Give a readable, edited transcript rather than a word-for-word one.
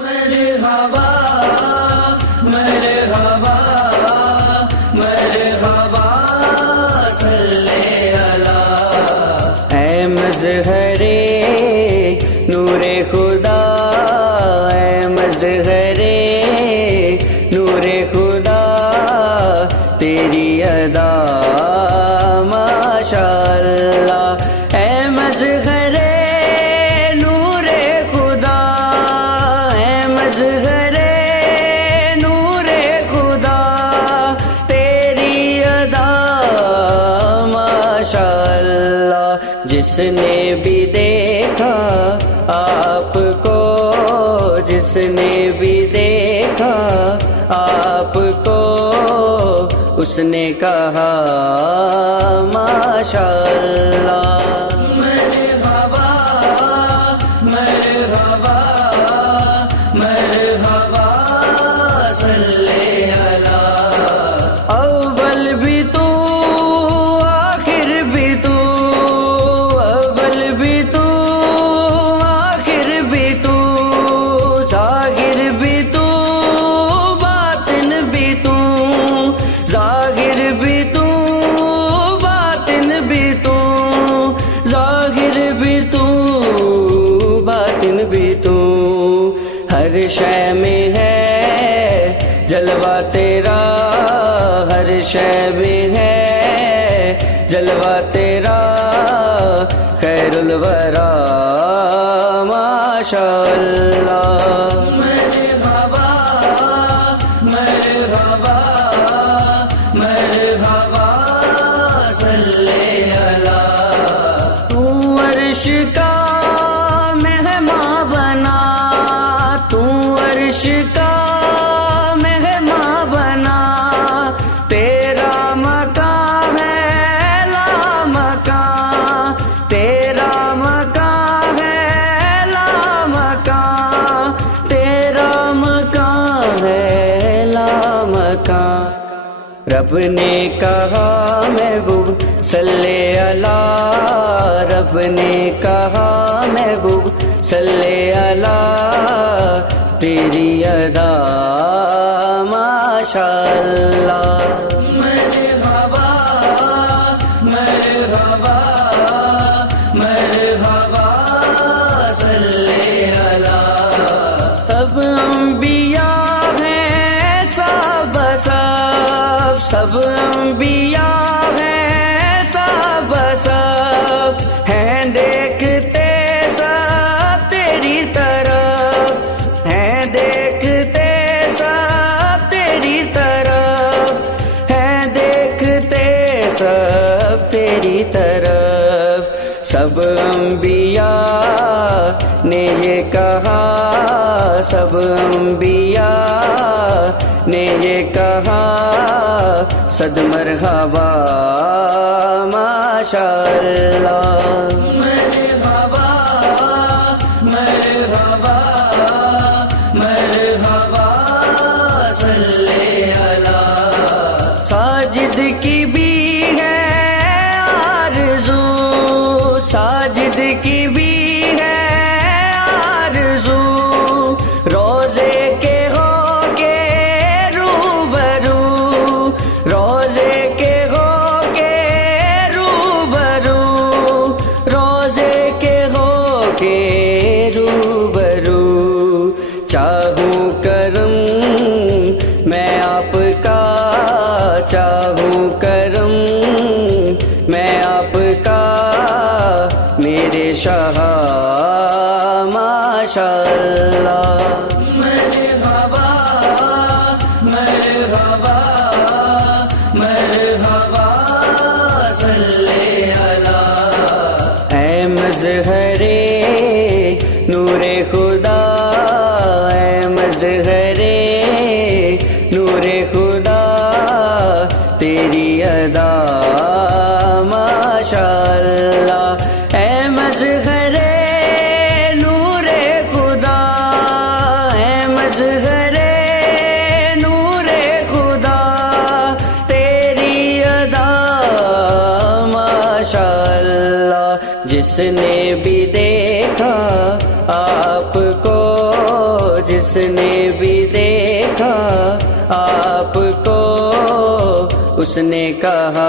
مرحبا مرحبا مرحبا صلی اللہ، اے مظہر نور خدا، اے مظہر نور خدا، تیری ادا ماشاء اللہ، اے مظہر نور خدا، اے مظہر نور خدا، تیری ادا ماشاء اللہ، جس نے بھی دیکھا آپ کو، جس نے بھی دیکھا آپ کو، اس نے کہا ماشاء اللہ۔ مرحبا مرحبا مرحبا صلی اللہ، اول بھی تو آخر بھی تو، اول بھی تو آخر بھی تو، ظاہر بھی تو باطن بھی تو، ظاہر بھی تو باطن بھی تو، ظاہر بھی تو باطن بھی تو، ہر شے میں ہے جلوہ تیرا، ہر شے میں ہے جلوہ تیرا، خیر الورا ماشاء اللہ۔ مرحبا مرحبا مرحبا صلی اللہ، تو عرش کا مہمان بنا، تو عرش کا مہمان بنا، تیرا مکان ہے لا مکان، تیرا مکان ہے لا مکان، تیرا مکان ہے لا مکان۔ رب نے کہا محبوب صلی اللہ، رب نے کہا محبوب صلی اللہ، تیری ادا ماشاء اللہ۔ مرحبا مرحبا مرحبا صلی اللہ، سب انبیاء ہیں سب سب، سب انبیاء ہیں سب سب، ہیں دیکھتے سب تیری طرف، ہیں دیکھتے سب تیری طرف، ہیں دیکھتے سب تیری طرف، سب انبیاء نے یہ کہا، سب انبیاء نے یہ کہا، صد مرحبا ماشاء اللہ۔ مرحبا مرحبا مرحبا صلی اللہ، ساجد کی بھی ہے آرزو، ساجد کی بھی ہے آرزو، روزے کے ہو کے روبرو، روزے کے ہو کے روبرو، روزے کے ہو کے روبرو، چاہوں کرم میں آپ کا، چاہوں کرم میں آپ کا، میرے شاہ ماشاء اللہ۔ مرحبا مرحبا مرحبا صلی اللہ، اے مظہر نور خدا، اے مظہر نور خدا، تیری ادا ماشاء اللہ، اے مظہر نور خدا، اے مظہر نور خدا، تیری ادا ماشاء اللہ، جس نے بھی دیکھا آپ کو، جس جس نے بھی دیکھا آپ کو اس نے کہا